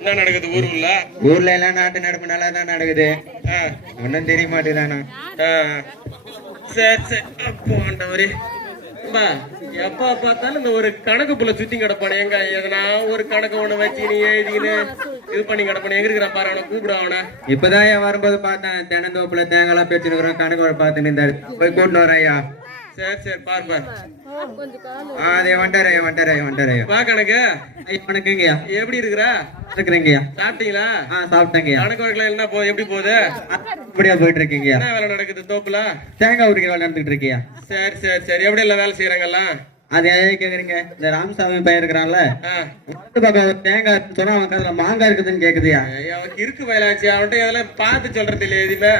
என்ன நடக்குது ஊருக்குள்ள? ஊர்ல எல்லாம் நாட்டு நடப்பு நல்லா தான் நடக்குது ஒன்னும் தெரிய மாட்டேதானா. சரி சரி. அப்போ ஆண்டவரே. எப்ப பார்த்தாலும் இந்த ஒரு கணக்கு புள்ள சுத்தி கிடப்பானே. எங்க எதனா ஒரு கணக்கு ஒண்ணு வச்சு நீ எழுதிக்கின்னு இது பண்ணி கிடப்பானே. எங்க இருக்கிற பாரு அவனை கூப்பிட அவனை. இப்பதான் வரும்போது பார்த்தேன் தென்னந்தோப்புல தேங்காய் எல்லாம் பேச்சுருக்கிறோம் கணக்கு பார்த்துட்டு இருந்தாரு. போய் கூட்டிட்டு வரேன் ஐயா. சரி சரி பாரு பாரு. ஆ, அதே வந்துட்டாரு வந்துட்டாரு வந்துட்டாரு வா கணக்கு. ஐயா வணக்கங்கய்யா. எப்படி இருக்கிற? இருக்கிறேங்கய்யா சாப்பிட்டீங்களா? ஆ சாப்பிட்டேங்கய்யா. கணக்கு வழக்கில் என்ன போ எப்படி போகுது? இப்படியா போயிட்டு இருக்கீங்கய்யா என்ன வேலை நடக்குது தோப்புல? தேங்காய் உரிக்கிற வேலை நடந்துட்டு இருக்கியா சரி சரி சரி. எப்படி எல்லாம் வேலை செய்யறாங்கல்லாம் அது ஏன் கேக்குறீங்க? இந்த ராமசாமி பையன் இருக்கிறான்ல. வந்து பக்கம் ஒரு தேங்காய் சொன்னா அவன் கதுல மாங்காய் இருக்குதுன்னு கேக்குதுயா ஐயா, அவன் கிறுக்கு வயலாச்சு அவன்கிட்ட இதெல்லாம் பார்த்து சொல்றது இல்லையா எதுவுமே.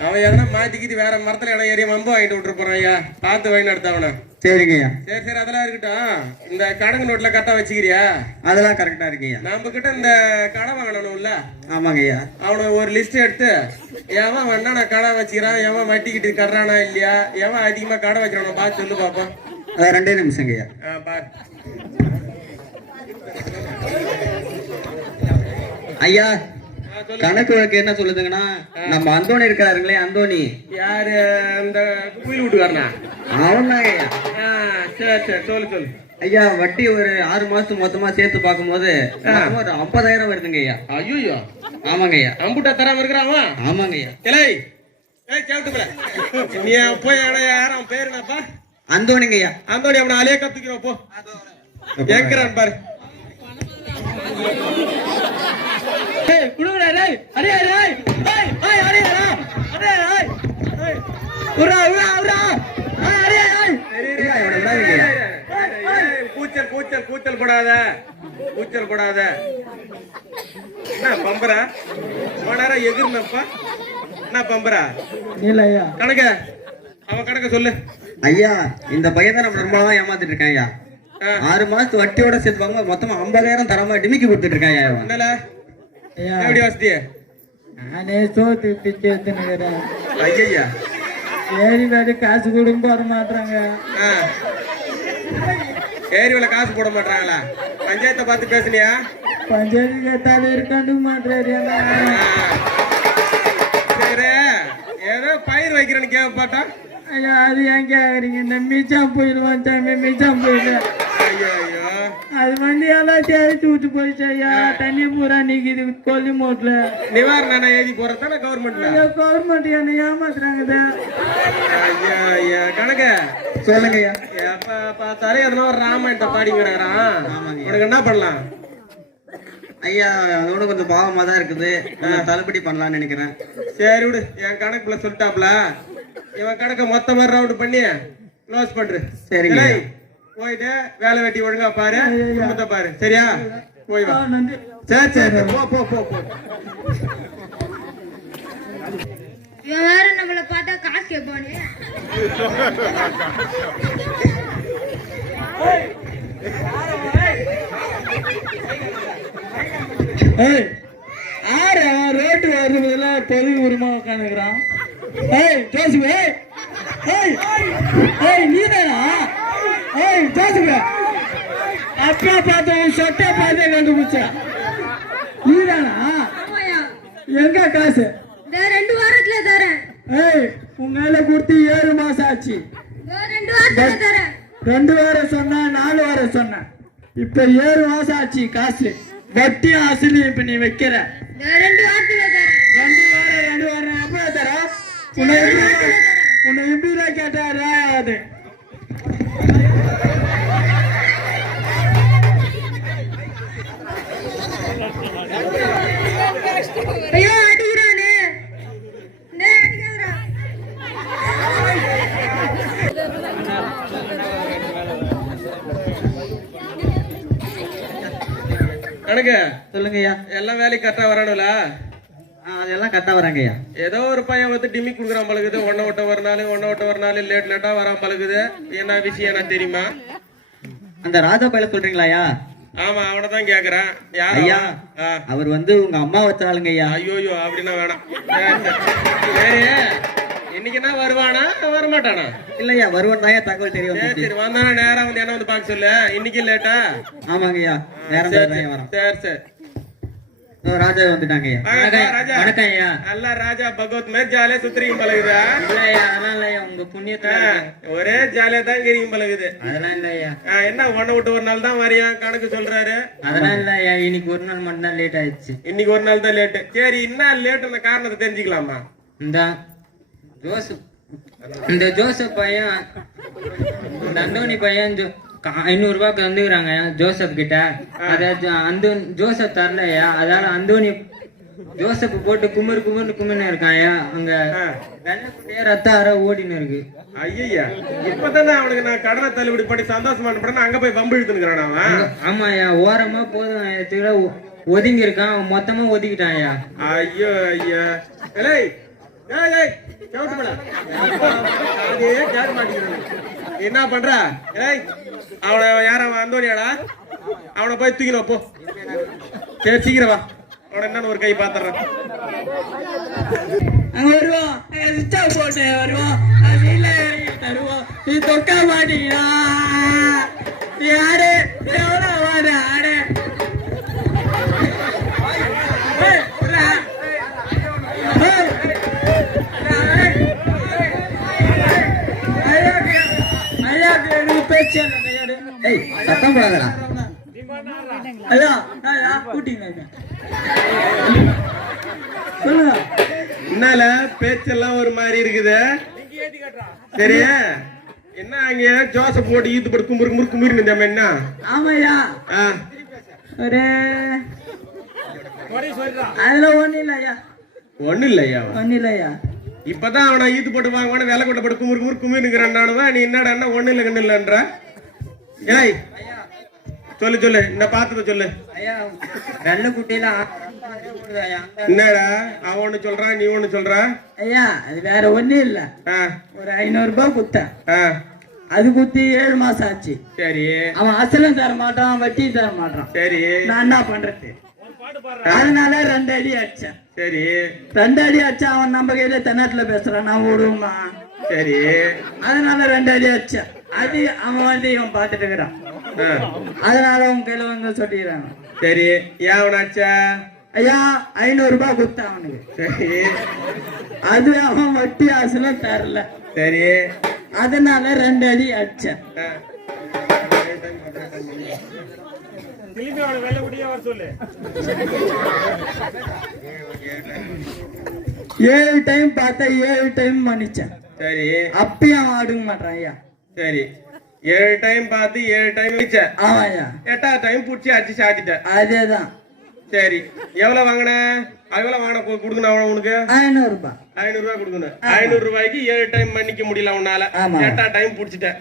அவன் எதனா மாத்திக்கிட்டு வேற மரத்துல இடம் ஏறி வம்பு வாங்கிட்டு விட்டுரு போறான் ஐயா. பார்த்து வழி நடத்தவன சரிங்கய்யா சரி சரி அதெல்லாம் இருக்கட்டும். இந்த கடங்கு நோட்ல கரெக்டா வச்சுக்கிறியா? அதெல்லாம் கரெக்டா இருக்கீங்க நம்ம கிட்ட இந்த கடை வாங்கணும்ல. ஆமாங்கய்யா அவனை ஒரு லிஸ்ட் எடுத்து எவன் வேணா நான் கடை வச்சுக்கிறான் எவன் வட்டிக்கிட்டு கட்டுறானா இல்லையா? எவன் அதிகமா கடை வைக்கிறானோ பார்த்து சொல்லு பாப்போம். அதான் ரெண்டே ஆ, பாரு. ஐயா ஆ, சொல்லு. கணக்கு வழக்கு என்ன சொல்லுதுங்கன்னா நம்ம அந்தோணி இருக்கிறாருங்களே அந்தோணி. யாரு? அந்த குயில் வீட்டுக்காரனா? அவன் சரி சரி சொல்லு சொல்லு. ஐயா வட்டி ஒரு ஆறு மாசத்துக்கு மொத்தமா சேர்த்து பார்க்கும்போது ஒரு ஐம்பதாயிரம் வருதுங்க ஐயா. ஐயோ ஆமாங்க ஐயா. அம்புட்டா தராம இருக்கிறான் ஆமாங்க ஐயா. இலை. ஏய் சேவட்டுல நீ போய் எட யார் அவன் பேரு என்னப்பா? அந்தோணிங்க ஐயா. அந்தோடி அவனை அலையே கத்துக்கிறோம் போ. எங்கிறான் பாரு. கூச்சல் கூச்சல் கூச்சல் போடாத. கூச்சல் போடாத. என்ன பம்பரா? நேரம் எதிர்னப்பா என்ன பம்பரா? இல்ல ஐயா கணக்க அவன் கணக்க சொல்லு. ஐயா இந்த பையன் தான் நம்ம ரொம்ப ஏமாத்திட்டு இருக்கான் ஐயா. ஆறு மாசத்து வட்டியோட சேர்த்து வாங்க மொத்தமா ஐம்பதாயிரம் தரமா டிமிக்கி கொடுத்துட்டு இருக்கான் ஐயா எப்படி வசதி நானே சோத்து பிச்சை எடுத்துனுக்கிறேன் ஐயா ஏறி வேறு காசு கொடுக்க போட மாட்டாங்க ஏரியில காசு போட மாட்டாங்களா பஞ்சாயத்தை பார்த்து பேசுனியா? பஞ்சாயத்து கேட்டாலும் இருக்காண்டு மாட்டாரு சரி ஏதோ பயிர் வைக்கிறேன்னு கேட்பாட்டா ஐயா அது ஏன் கேக்குறீங்க? இந்த மிச்சம் வந்துட்டாங்க மிச்சம் ஐயோ அது வந்து எல்லாம் தேய்ச்சி விட்டு போயிடுச்சு ஐயா. தண்ணி பூரா நிக்குது கொல்லி மூட்டில். நிவாரண எழுதி போறதானே கவர்மெண்ட்ல ஐயா கவர்மெண்ட் என்ன ஏமாத்துறாங்க ஐயா ஐயா. கணக்க? சொல்லுங்க ஐயா. எப்ப பார்த்தாலும் எதனா ஒரு ராமாயணத்தை பாடிங்கிறான் ஆமாங்க. உனக்கு என்ன பண்ணலாம்? ஐயா அதோட கொஞ்சம் பாவமா தான் இருக்குது. தள்ளுபடி பண்ணலாம்னு நினைக்கிறேன். சரி விடு. என் கணக்குல சொல்லிட்டாப்ல. இவன் கணக்க மொத்தமா ரவுண்ட் பண்ணி க்ளோஸ் பண்று. சரிங்க. போயிட்டு வேலை வெட்டி ஒழுங்கா பாரு குடும்பத்தை பாரு. சரியா? போய் வா. சரி சரி போ போ போ போ. வேற நம்மள பார்த்தா காசு கேட்பானே. ஏய் ஆறு ரோட்டு வருதுல பொது உரிமா உட்காந்துக்கிறான் ஏய் ஜோசுப் ஏய். ஏய் ஏய் நீதானா? ஏய் ஜோசுப் அப்பா பார்த்த உன் சொட்டை பார்த்தே கண்டுபிடிச்சா. நீதானா? எங்க காசு? ரெண்டு வாரத்துல தரேன். ஏய் உன் மேல கொடுத்து ஏழு மாசம் ஆச்சு. ரெண்டு வாரத்துல தரேன். ரெண்டு வாரம் சொன்னா நாலு வாரம் சொன்னேன் இப்ப ஏழு மாசம் ஆச்சு காசு. வட்டியும் அசலையும் இப்ப நீ வைக்கிற. ரெண்டு வாரத்துல தரேன். ரெண்டு வாரம் ரெண்டு வாரம் எப்ப தர உன்னை எப்படி உன்னை எப்படிலாம் கேட்டா ராயாது கணக்கு சொல்லுங்க ஐயா எல்லாம் வேலைக்கு கரெக்டா வரணும்ல அதெல்லாம் கரெக்டா வராங்க ஐயா ஏதோ ஒரு பையன் வந்து டிமி குடுக்குறான் பழகுது. ஒன்ன விட்ட ஒரு நாள் ஒன்ன விட்ட ஒரு நாள் லேட் லேட்டா வரான் பழகுது. என்ன விஷயம் என்ன தெரியுமா? அந்த ராஜா பையல சொல்றீங்களா ஐயா ஆமா அவனை தான் கேக்குறேன். யார் ஐயா. அவர் வந்து உங்க அம்மா வச்சாளுங்க ஐயா ஐயோயோ அப்படின்னா வேணாம். சரி, சரி. சரி இன்னைக்கு என்ன வருவானா? வரமாட்டானா? இல்லையா வருவன் தாயா தகவல் தெரிய சரி வந்தானா நேரா வந்து என்ன வந்து பார்க்க சொல்லு. இன்னைக்கு லேட்டா ஆமாங்கய்யா நேரம் தான் சரி சரி. ராஜா வணக்கம் ஐயா. நல்லா ராஜா பகவத் மாதிரி ஜாலியா சுத்துறீங்க பழகுதா? இல்லையா அதெல்லாம் இல்லையா உங்க புண்ணியத்தை ஒரே ஜாலியா தான் இருக்கிறீங்க பழகுது. அதெல்லாம் இல்லையா என்ன ஒன்ன விட்டு ஒரு நாள் தான் வரியா? கணக்கு சொல்றாரு. அதெல்லாம் இல்லையா இன்னைக்கு ஒரு நாள் மட்டும் தான் லேட் ஆயிடுச்சு. இன்னைக்கு ஒரு நாள் தான் லேட்டு சரி என்ன லேட் அந்த காரணத்தை தெரிஞ்சுக்கலாமா? இந்த ஜோசப். இந்த ஜோசப் பையன் இந்த அந்தோனி பையன் ஜோ- கா- ஐநூறு ரூபாய்க்கு வந்துக்கிறாங்க ஜோசப் கிட்ட. அத ஜ- அந்த ஜோசப் தரலையா? அதால அந்தோனி ஜோசப் போட்டு குமுறு குமுறு குமுன்னு இருக்காயா? அங்க வெள்ளக்குட்டியே ரத்த அற ஓடின்னு இருக்கு. ஐயா இப்பதானே அவனுக்கு நான் கடனை தள்ளுபடி பண்ணி சந்தோஷமா அனுப்புறேன். அங்க போய் பம்பு இழுத்துனுக்குறான் அவன்? ஆமாயா ஓரமா போதும். ஒதுங்கி இருக்கான் மொத்தமா ஒதுக்கிட்டான்யா ஐயோ ஐயா. ஏய் ஏய் ஏய் செவுட்டு மேல. அதே கேட்க மாட்டேங்கிறானு. என்ன பண்ற? ஏய் அவனை யார அவன் அவனை போய் தூக்கினோம் போ. சரி சீக்கிரம் வா. அவனை என்னன்னு ஒரு கை பாத்துறேன் அங்க வருவோம். போட்டு வருவோம். தருவோம். நீ தொக்க மாட்டீங்களா நீ ஆடு நீ எவ்வளவு வாடு ஆடு ஏய், விட்றா. ஏய், விட்றா, ஏய். ஐயாக்கு ஐயாக்கு எனக்கு பேச்சு இல்லை, கையாடு. ஏய் சத்தம் போடாதடா ஐயா நான் யா கூட்டிங்க சொல்லுங்க. என்னால பேச்செல்லாம் ஒரு மாதிரி இருக்குது. சரியா? என்ன அங்க ஜோசப் போட்டு ஈத்து போட்டு கும்புறு கும்புறு கும்பிரு நம்ம என்ன? ஆமாய்யா. ஆ, ஒரு அதுல ஒண்ணு இல்லையா? ஒண்ணும் இல்லையா. ஒண்ணு இல்லையா? இப்பதான் அவனை ஈத்து போட்டு வாங்குவானு வேலை கொண்ட போட்டு குமுறு குமுறு கும்பிருக்கிறான் நீ என்னடா என்ன ஒண்ணு இல்ல கண்ணு இல்லன்ற? ஏய் சொல்லு சொல்லு. இந்த பார்த்தத சொல்லு. வெள்ளக்குட்டியில ஓடுதாயா என்னடா? அவன் ஒண்ணு சொல்றான் நீ ஒண்ணு சொல்ற? ஐயா அது வேற ஒண்ணு இல்ல. ஒரு ஐநூறு ரூபாய் குத்தேன் ஆ, அது குத்தி ஏழு மாசம் ஆச்சு. சரி. அவன் அசலும் தர மாட்டான் வட்டியும் தர மாட்டான். சரி. நான் என்ன பண்றது? அதனால ரெண்டு அடி அடிச்சேன். சரி. ரெண்டு அடி அடிச்சா அவன் நம்ம கையில தென்னாட்டுல பேசுறான் நான் விடுவோமா சரி. அதனால ரெண்டு அடி அடிச்சேன். அது அவன் வந்து இவன் பார்த்துட்டு இருக்கிறான். அதனால உன் கையில வந்து சொல்லிடுறான். சரி. ஏன் அவனாச்சா ஐயா ஐநூறு ரூபாய் குத்தான் அவனுக்கு. சரி. அது அவன் வட்டி அசலும் தரல. சரி. அதனால ரெண்டு அடி அடிச்சேன். ஏழு டைம் பார்த்தா ஏழு டைம் மன்னிச்சேன். சரி. அப்பயும் அவன் அடுக்க மாட்டான் ஐயா. சரி. ஏழு டைம் பார்த்து ஏழு டைம் வச்ச எட்டாவது டைம் புடிச்சு அடிச்சு சாத்திட்ட அதேதான் சரி எவ்வளவு வாங்கின எவ்வளவு வாங்கின கொடுக்கணும் அவன் உனக்கு ஐநூறு ரூபாய் ஐநூறு ரூபாய் கொடுக்கணும் ஐநூறு ரூபாய்க்கு ஏழு டைம் மன்னிக்க முடியல உன்னால. எட்டாவது டைம் புடிச்சிட்டேன்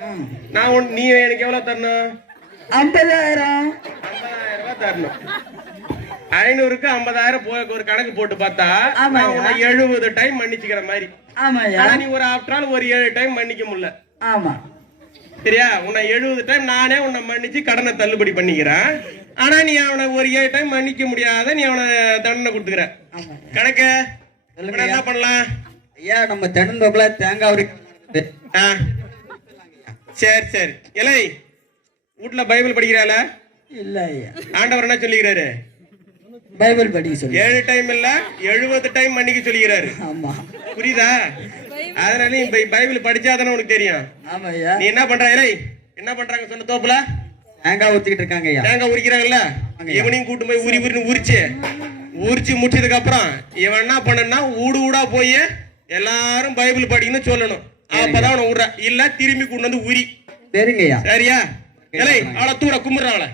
நான் உன்- நீ எனக்கு எவ்வளவு தரணும் ஐம்பதாயிரம் ஐம்பதாயிரம் ரூபாய் தரணும் ஐநூறுக்கு ஐம்பதாயிரம் போய் ஒரு கணக்கு போட்டு பார்த்தா. நான் எழுபது டைம் மன்னிச்சுக்கிற மாதிரி ஆமா நீ ஒரு ஆஃப்டர் ஆல் ஒரு ஏழு டைம் மன்னிக்க முடியல ஆமா சரியா? உன்னை எழுபது டைம் நானே உன்னை மன்னிச்சு கடனை தள்ளுபடி பண்ணிக்கிறேன். ஆனா நீ அவனை ஒரு ஏழு டைம் மன்னிக்க முடியாத நீ அவனை தண்டனை கொடுத்துக்கிற. கணக்கு? என்ன பண்ணலாம்? ஐயா நம்ம தென்னந்தோப்புல தேங்காய் உரிக்க. சரி சரி. இலை வீட்டுல பைபிள் படிக்கிறாள? இல்ல ஐயா. ஆண்டவர் என்ன சொல்லிக்கிறாரு? பைபிள் படிக்க சொல்லு ஏழு டைம் இல்ல எழுபது டைம் மன்னிக்க சொல்லிக்கிறாரு. ஆமா. புரியுதா? அதனால நீ பைபிள் படிச்சாதானே உனக்கு தெரியும். ஆமா ஐயா நீ என்ன பண்ற இலை என்ன பண்றாங்க சொன்ன தோப்புல? தேங்காய் ஊத்திக்கிட்டு இருக்காங்க ஐயா தேங்காய் உரிக்கிறாங்கல்ல? இவனையும் கூட்டு போய் உரி உரின்னு உரிச்சு உரிச்சு முடிச்சதுக்கு அப்புறம் இவன் என்ன பண்ணனா ஊடு ஊடா போய் எல்லாரும் பைபிள் படிக்கணும்னு சொல்லணும். அப்பதான் அவனை விடுற இல்ல திரும்பி கொண்டு வந்து உரி. சரிங்க ஐயா சரியா இலை அவளை தூர கும்பிடுறாங்களே